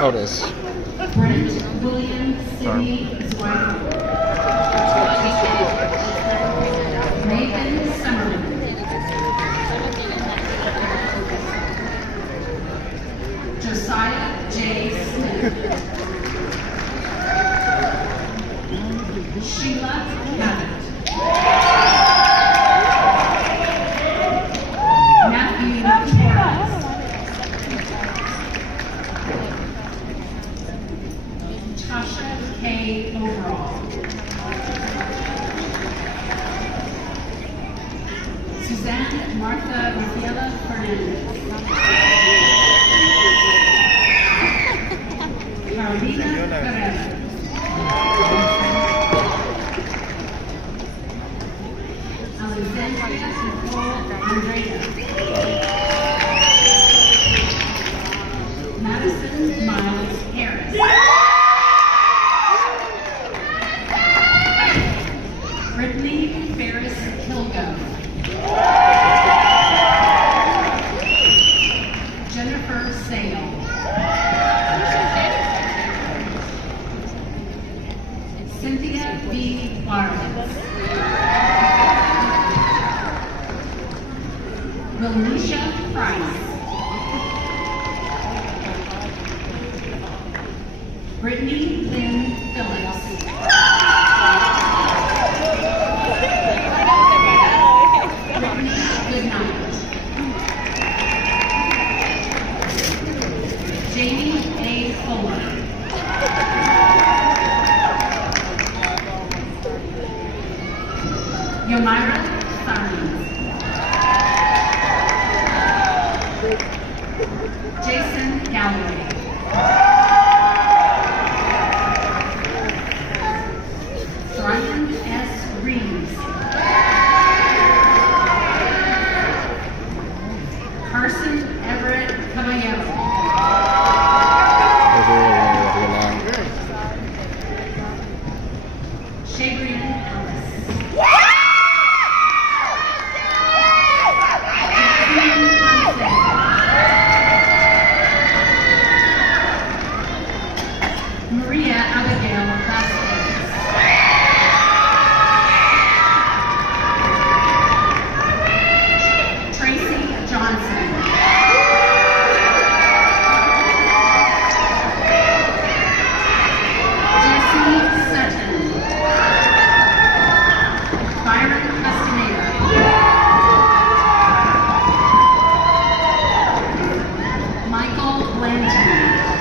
Notice. Brent William Sidney Zweig. Nathan Summerman. Josiah J. Smith. Sheila Cabot. Matthew Torres. Tasha K. Overall. Suzanne Martha Rafaela Fernandez. Carolina Carrera. Alexandria Nicole Andrea. Madison Miles Harris. Brittany Ferris Kilgo. Jennifer Sale. Cynthia B. Barnes. Melisha Price. Brittany Lynn Phillips. Brittany Goodnight. Jamie A. Fuller. Yomira Sirens. Jason Galloway. Ryan S. Reeves. Carson Everett Caballero. Shabrian Ellis. Jasmine Thompson. Maria Abigail Vasquez. Tracy Johnson. Jesse Sutton. Byron Castaneda. Michael Blanton.